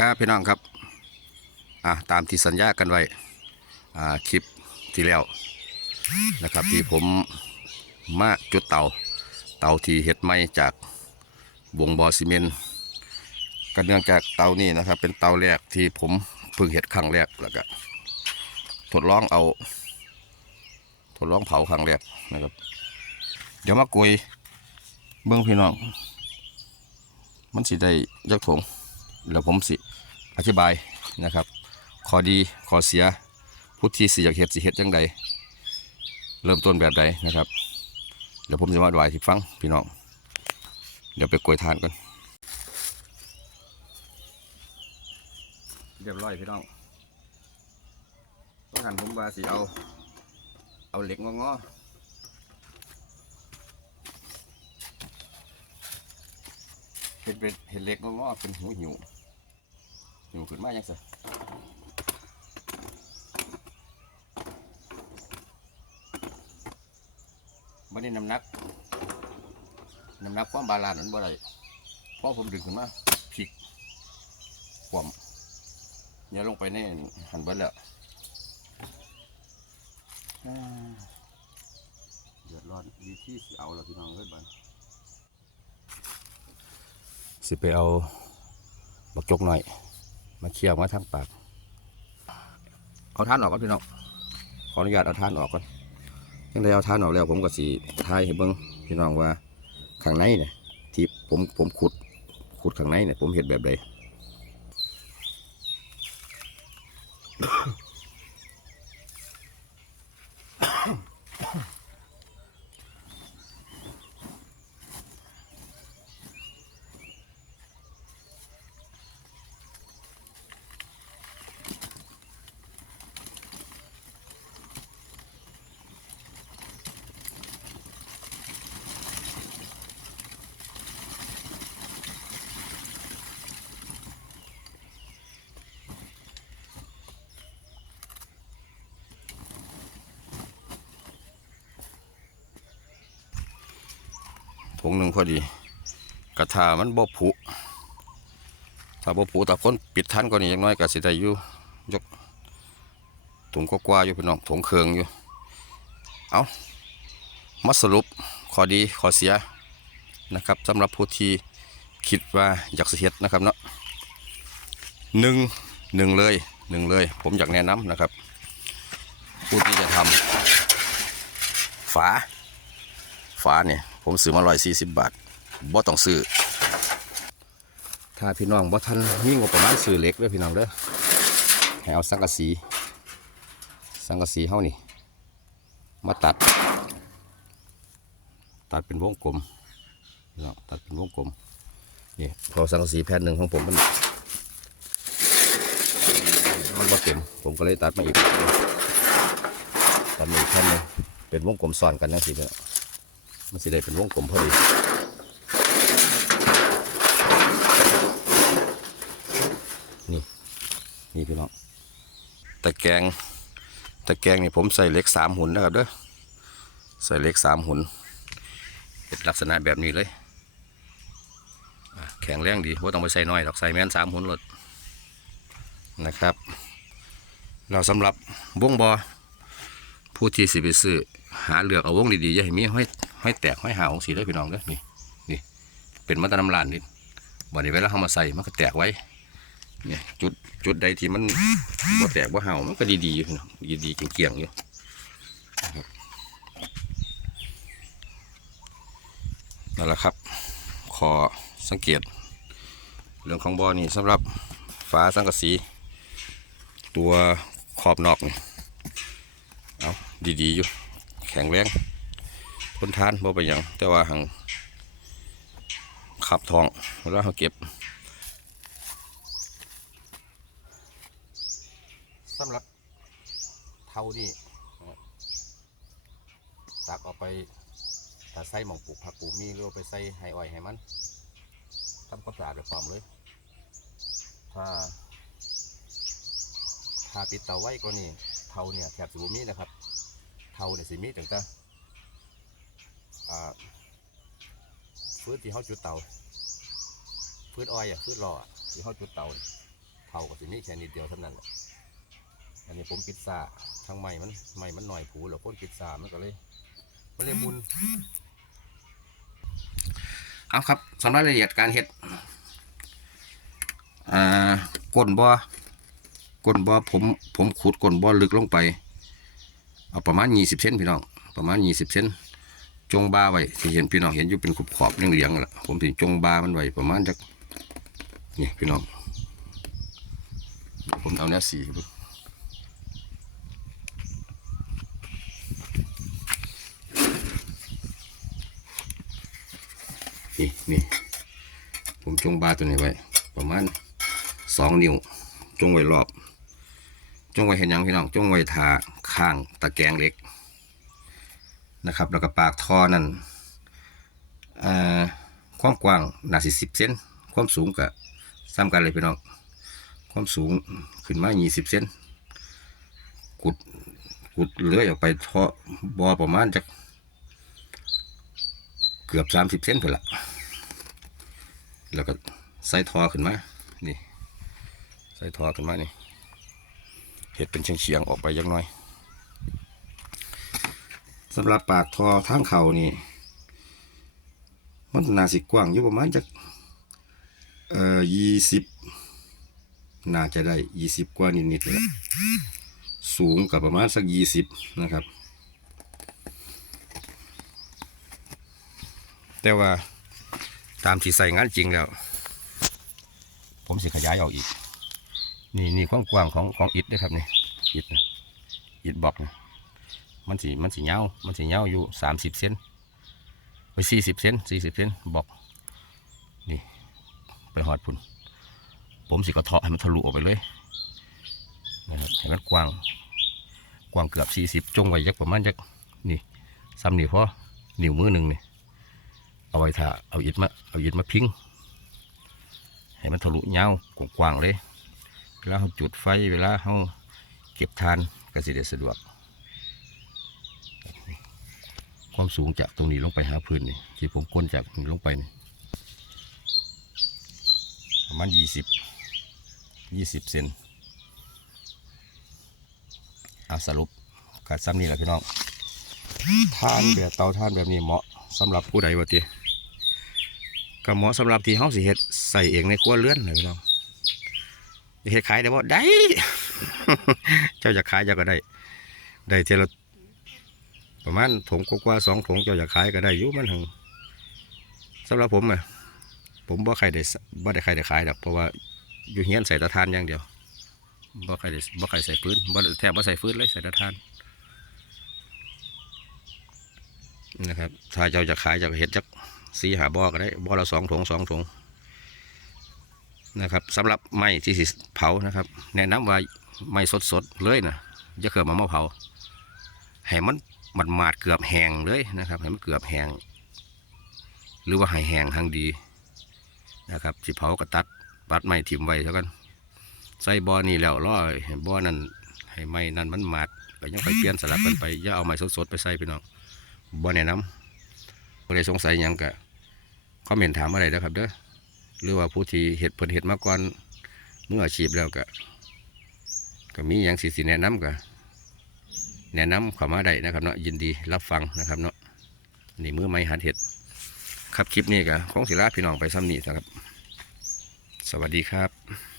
ครับพี่น้องครับอ่าตามที่สัญญากันไว้อ่าคลิปที่แล้วนะครับที่ผมมาจุดเตาเตาที่เฮ็ดไม้จากวงบอซีเมน์ก็เนื่องจากเตานี้นะครับ เป็นเตาแรกที่ผมเพิ่งเฮ็ดครั้งแรกแล้วก็ทดลองเอา ทดลองเผาครั้งแรกนะครับ เดี๋ยวมากุยเบื้องพี่น้อง มันสิได้ยักถง แล้วผมสิอธิบายนะครับข้อดีข้อเสียผู้ที่สิอยากเฮ็ดสิเฮ็ดจังใดเริ่มต้นแบบใดนะครับ เดี๋ยวผมจะมาอธิบายให้ฟังพี่น้อง เดี๋ยวไปกลวยทานกันเรียบร้อยพี่น้องต้องหันผมว่าสิเอา เอาเหล็กงอเห็ดเป็นเห็ดเล็กงอเป็นหิวหิว หิวขึ้นมายังไงบันนี้น้ำหนักน้ำหนักความบาลานซ์มันบ่ได้เพราะผมดึงขึ้นมาพลิกความเนี่ยลงไปในหันเบิดแล้วอ่าเดือดร้อนดีที่สิเอาแล้วพี่น้องเอ้ยบ้านสิไปเอาบักจกหน่อย มาเคี่ยวมาทางปาก เอาท่านออกก่อนพี่น้อง ขออนุญาตเอาท่านออกก่อนยังได้เอาท่านออกแล้วผมก็สีทายให้เบิ้งพี่น้องว่าข้างในเนี่ยที่ผมผมขุดขุดข้างในเนี่ยผมเห็นแบบใด งหนึ่งพอดี กระทามันบ่ผุถ้าบ่ผุแต่คนปิดทันก็นี่ยังน้อยก็สิได้อยู่ยกถุงก็กว่าอยู่พี่น้องถุงเคืองอยู่ เอามาสรุปข้อดีข้อเสียนะครับสำหรับผู้ที่คิดว่าอยากเสิเฮ็ดนะครับเนาะหนึ่งหนึ่งเลยหนึ่งเลย ผมอยากแนะนำนะครับ ผู้ที่จะทำฝา ฝาเนี่ย ผมซื้อมาร้อยสี่สิบบาทบ่ต้องซื้อ ถ้าพี่น้องบ่ทันมีงบประมาณซื้อเหล็กด้อพี่น้องเด้อให้เอาสังกะสี สังกะสีเฮานี่ มาตัด ตัดเป็นวงกลมพี่น้องตัดเป็นวงกลมนี่พอสังกะสีแผ่นหนึ่งของผมมันมันบ่เต็มผมก็เลยตัดมาอีกตัดมาอีกแผ่นหนึงเป็นวงกลมซ้อนกันจังซี่เด้อ มันสิได้เป็นวงกลมพอดีนี่นี่พี่น้องตะแกรงตะแกรงนี่ผมใส่เล็กสามหุ่นนะครับเด้อใส่เล็กสามหุ่นเป็นลักษณะแบบนี้เลยแข็งแรงดีว่าต้องไปใส่น้อยหรอกใส่แม่นสามหุ่นรถนะครับ เราสำหรับวงบอผู้ที่สิไปซื้อ หาเหลือกเอาวงดีๆอย่าให้มีห้อยห้อยแตกห้อยหาของสีได้พี่น้องเด้อนี่นี่เป็นมัตตน้ำลานนี่บ่นี้เวลาเขามาใส่มันก็แตกไว้เนี่ยจุดจุดใดที่มันบ่แตกบ่เห่ามันก็ดีๆอยู่พี่น้องดีๆเกี่ยงๆอยู่นั่นแหละครับขอสังเกต เรื่องของบ่อนี่สำหรับฝาสังกะสี ตัวขอบนอกนี่เอาดีๆอยู่ ข็งแรงทนทานบ่ไปนหยังแต่ว่าหังขับทองเวลาเขาเก็บสำหรับเท่านี้ตักเอาไปถ้าใส่หมองปลูกผักปลูกมีหรือไปใส่ไห้อ้อยให้มันทำความสะอาดด้วยความเลย ถ้า ถ้าปิดเตาไว้ก็นี่เท่าเนี่ยแถบสิบมีนะครับ เท่าเนี่ยสิมีตั้งแต่อ่าฟื้นที่เขาจุดเตาฟื้นอ้อยอะฟื้นรออะที่เขาจุดเตานี่าก็สิมีแค่นิดเดียวเท่านั้นแหละอันนี้ผมปิดซาทั้งไม้มันไม้มันหน่อยผูแล้วก้นปิดซามันก็เลย มันเลยมุนเอาครับสำหรับรายละเอียดการเฮ็ดก้นบ่อก้นบ่อผมผมขุดก้นบ่อลึกลงไป เอาประมาณยี่สิบเซนพี่น้องประมาณยี่สิบเซนจงบาไว้ที่เห็นพี่น้องเห็นอยู่เป็นขอบขอบเหลียงๆแหละผมถึงจงบามันไว้ประมาณจักนี่พี่น้องผมเอาเนี้ยสีนี่นี่ผมจงบาตัวนี้ไว้ ประมาณสองนิ้วจงไว้รอบ จงไว้เห็นยังพี่น้องจงไว้ทา ข้างตะแกรงเหล็กนะครับ แล้วก็ปากท่อนั่นความกว้างนาสิสิบเซนความสูงก็ซ้ำกันเลยพี่น้องความสูงขึ้นมายี่สิบเซนกุดกุดเลื้อยออกไปท่อบอประมาณจะเกือบสามสิบเซนเพื่อละแล้วก็ใส่ท่อขึ้นมานี่ใส่ท่อขึ้นมานี่เห็ดเป็นเฉียงๆออกไปยังน้อย สำหรับปากทอทางเขานี่ มันนาสิกว้างอยู่ประมาณจะเอ่อยี่สิบน่าจะได้ยี่สิบกว่านิดๆเลยสูงกับประมาณสักยี่สิบนะครับ แต่ว่าตามที่ใส่งานจริงแล้ว ผมสิขยายออกอีก นี่นี่ความกว้างของของอิฐนะครับนี่อิฐนะอิฐบล็อกนะ มันสีมันสีเงามันสีเงาอยู่สามสิบเซนไปสี่สิบเซนสี่สิบเซนบอกนี่ไปหอดพุ่น ผมสิกระเทาะให้มันทะลุออกไปเลยนะครับให้มันกว้างกว้างเกือบสี่สิบจงไว้ยักประมาณยักนี่ซ้ำนี่พอนิ้วมือหนึ่งนี่เอาไว้ถ้าเอาอิฐมาเอาอิฐมาพิงให้มันทะลุเงากว้างเลย เวลาเขาจุดไฟเวลาเขาเก็บทานก็สิได้สะดวก ความสูงจากตรงนี้ลงไปหาพื้นนี่ที่ผมก้นจากลงไปนี่ประมาณยี่สิบยี่สิบเซนเอาสรุปการซ้ำนี่แหละพี่น้องทานแบบเตาทานแบบนี้เหมาะสำหรับผู้ใดวะทีก็เหมาะสำหรับที่เขาสิเฮ็ดใส่เองในครัวเรือนเลยพี่น้องเฮ็ดขายได้บ่ได้ เจ้าอยากขายเจ้าก็ได้ ได้เทละ ประมาณถงกว่าสองถงเจ้าอยากขายก็ได้อยู่มันถึงสำหรับผมอะผมบ่ใครได้บ่ได้ใครได้ขายดอกเพราะว่าอยู่เฮียนใส่ตะทานอย่างเดียวบ่ใครได้บ่ใครใส่ฟืนบ่แทบบ่ใส่ฟืนเลยใส่ตะทานนะครับถ้าเจ้าจะขายจ้ากเฮ็ดจักสีหาบ่อก็ได้บ่อละสองถุงสองถุงนะครับสำหรับไม้ที่สิเผานะครับ แนะนำว่าไม้สดๆเลยนะจะเกิดมาเมาเผาให้มัน มันมาดๆเกือบแห้งเลยนะครับให้มันเกือบแห้งหรือว่าให้แห้งทางดีนะครับสิเผาก็ตัดปัดไม้ถิ่มไว้เท่ากันใส่บ่อนี่แล้วล่อให้บ่อนั้นให้ไม้นั้นมันมาดก็ยังไปเปลี่ยนสลับกันไปอย่าเอาไม้สดๆไปใส่พี่น้องบ่แนะนำบ่ได้สงสัยยังก็คอมเมนต์ถามอะไรนะครับเด้อหรือว่าผู้ที่เห็ดเพิ่นเห็ดมาก่อนเมื่ออาชีพแล้วก็ก็มีอย่างสิสิแนะนำก็ แนะนำเข้ามาได้นะครับเนาะยินดีรับฟังนะครับเนาะนี่มือไม้หัดเห็ด ครับคลิปนี้ก็คงศิลาพี่น้องไปซ้ำนี่นะครับ สวัสดีครับ